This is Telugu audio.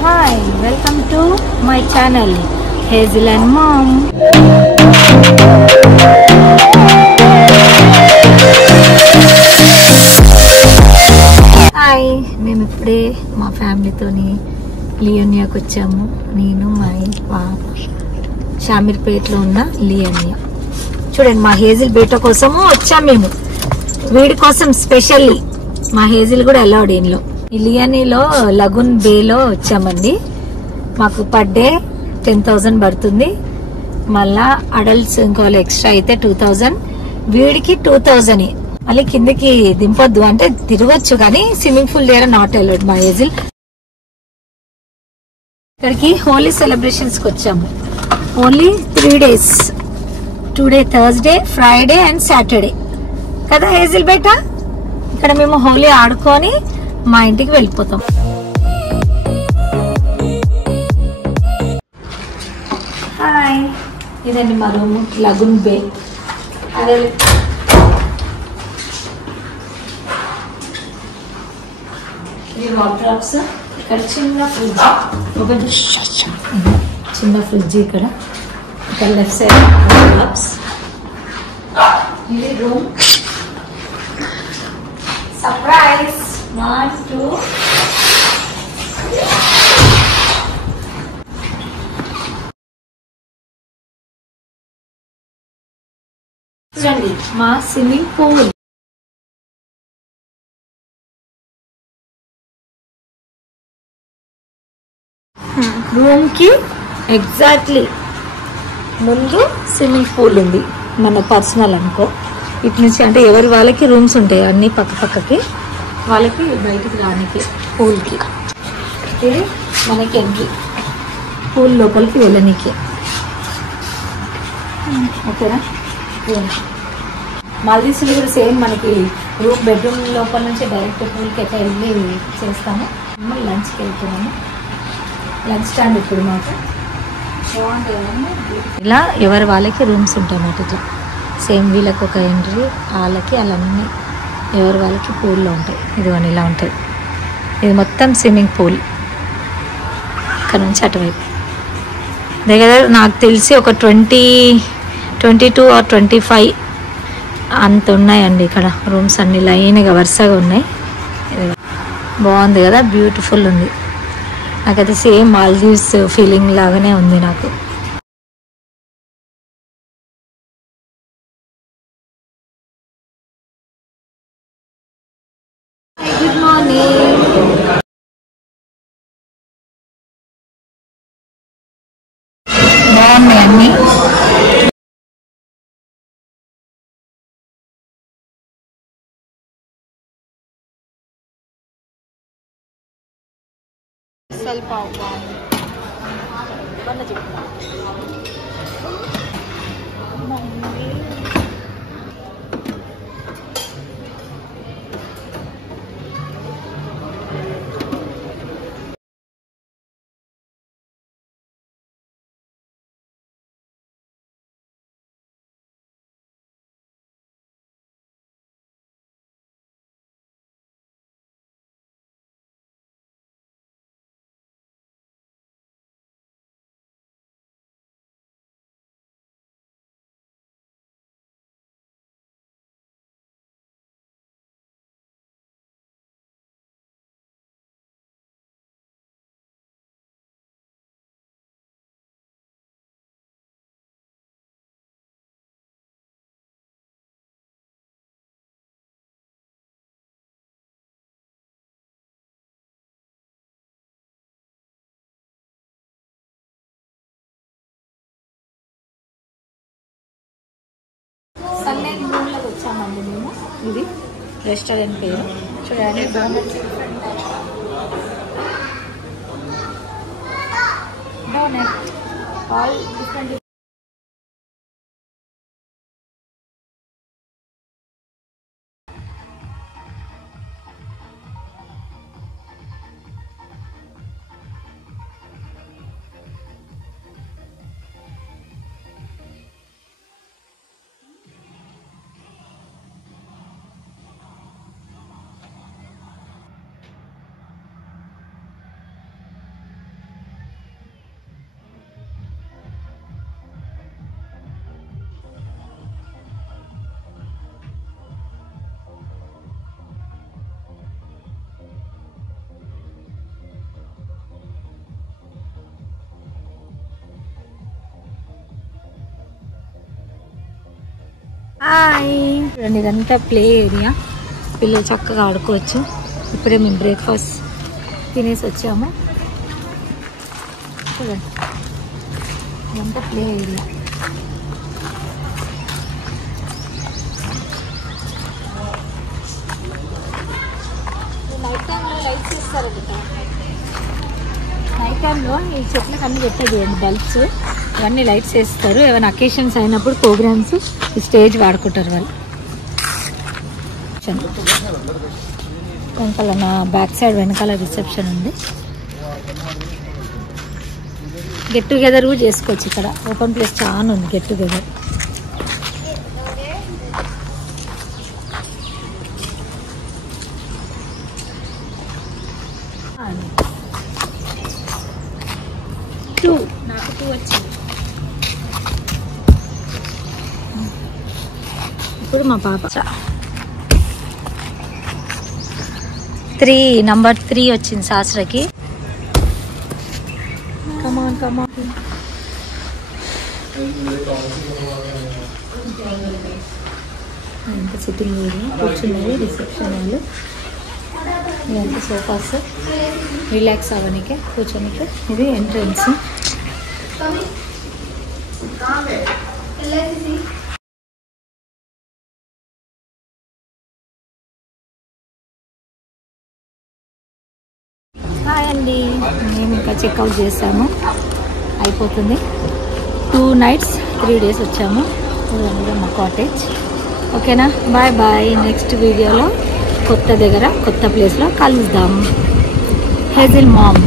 Hi, welcome to my channel Hazel and Mom. Hi, మేము ఇప్పుడే మా ఫ్యామిలీతోని లియోనియాకి వచ్చాము. నేను మా పాప షామీర్పేటలో ఉన్న లియోనియా. చూడండి, మా హేజిల్ బేట కోసము వచ్చాము మేము. వీడి కోసం స్పెషల్లీ మా హేజిల్ కూడా అలౌడ్ ఇంట్లో. ఈ లియోనియాలో లగూన్ బేలో వచ్చామండి. మాకు పర్ డే 10,000 పడుతుంది. మళ్ళా అడల్ట్స్ ఇంకో ఎక్స్ట్రా అయితే 2,000. వీడికి 2,000. మళ్ళీ కిందకి దింపొద్దు అంటే తిరగొచ్చు, కానీ స్విమ్మింగ్ పూల్ దగ్గర నాట్ అలౌడ్ మా ఏజిల్. ఇక్కడికి హోలీ సెలబ్రేషన్స్ కి వచ్చాము. Only 3 days. Today Thursday, Friday and Saturday కదా ఏజిల్ బేట. ఇక్కడ మేము హోలీ ఆడుకొని మా ఇంటికి వెళ్ళిపోతాం. హాయ్, ఇదండి మా రూమ్, లగూన్ బే. అదే ఇది వాటర్. ఇక్కడ చిన్న ఫ్రిడ్జ్, చిన్న ఫ్రిడ్జ్ ఇక్కడ లెఫ్ట్ సైడ్ వాటర్. ఇది రూమ్. సర్ప్రైజ్ 1 2 చూడండి మా స్విమ్మింగ్ పూల్. రూమ్ కి ఎగ్జాక్ట్లీ ముందు స్విమ్మింగ్ పూల్ ఉంది. మన పర్సనల్ అనుకో. ఇటు నుంచి అంటే ఎవరి వాళ్ళకి రూమ్స్ ఉంటాయి అన్ని పక్క పక్కకి. వాళ్ళకి బయటికి రానికి పూల్కి. ఇది మనకి ఎంట్రీ, పూల్ లోపలికి వెళ్ళనికి. ఓకేనా. మాల్దీవ్స్లో కూడా సేమ్ మనకి రూమ్ బెడ్రూమ్ లోపల నుంచి డైరెక్ట్ పూల్కి ఎట్లా వెళ్ళి చేస్తాము. లంచ్కి వెళ్తున్నాము. లంచ్ టైం ఇప్పుడు మాకు. ఇలా ఎవరి వాళ్ళకి రూమ్స్ ఉంటాయి అన్నమాట. ఇట్లా సేమ్ వీళ్ళకి ఒక ఎంట్రీ, వాళ్ళకి అలాన్నీ ఎవరి వాళ్ళకి పూల్లో ఉంటాయి. ఇదిగోండి ఇలా ఉంటాయి. ఇది మొత్తం స్విమ్మింగ్ పూల్. ఇక్కడ నుంచి అటువైపు దగ్గర నాకు తెలిసి ఒక 22 or 25 అంత ఉన్నాయండి ఇక్కడ రూమ్స్. అన్ని లైన్గా వరుసగా ఉన్నాయి. బాగుంది కదా, బ్యూటిఫుల్ ఉంది. నాకైతే సేమ్ మాల్దీవ్స్ ఫీలింగ్ లాగానే ఉంది నాకు. Good morning. బాగున్నాయి అన్ని. సన్లైట్ రూమ్లోకి వచ్చామండి మేము. ఇది రెస్టారెంట్ పేరు చూడండి. Donut all different. హాయ్ చూడండి, ఇదంతా ప్లే ఏరియా, పిల్లలు చక్కగా ఆడుకోవచ్చు. ఇప్పుడే మేము బ్రేక్ఫాస్ట్ తినేసి వచ్చాము. చూడండి, ఇదంతా ప్లే ఏరియా. నైట్ టైంలో లైట్స్ ఇస్తారు కదా, నైట్ టైంలో ఈ చెట్లకు అన్ని పెట్టే చూడండి బల్బ్స్, ఇవన్నీ లైట్స్ వేస్తారు. ఏమైనా అకేషన్స్ అయినప్పుడు ప్రోగ్రామ్స్ ఈ స్టేజ్ వాడుకుంటారు వాళ్ళు. వెనకాల నా బ్యాక్ సైడ్ వెనకాల రిసెప్షన్ ఉంది. గెట్ టుగెదర్ కూడా చేసుకోవచ్చు. ఇక్కడ ఓపెన్ ప్లేస్ చాలా ఉంది గెట్ టుగెదర్. నాకు 2 వచ్చింది. ఇప్పుడు మా పాప 3 నంబర్ 3 వచ్చింది శాస్త్రకి. కమాన్ కమాన్. ఎంత సిట్టింగ్ ఏరియా, కూర్చున్నది రిసెప్షన్ వాళ్ళు. ఇదంతా సోఫాస్ రిలాక్స్ అవ్వడానికి కూర్చోనికి. ఇది ఎంట్రన్స్. హాయ్ అండి, మేము ఇంకా చెక్అవుట్ చేసాము, అయిపోతుంది. 2 nights 3 days వచ్చాము. మా కాటేజ్. ఓకేనా, బాయ్ బాయ్. నెక్స్ట్ వీడియోలో కొత్త దగ్గర కొత్త ప్లేస్లో కలుద్దాం. Hazel ma'am.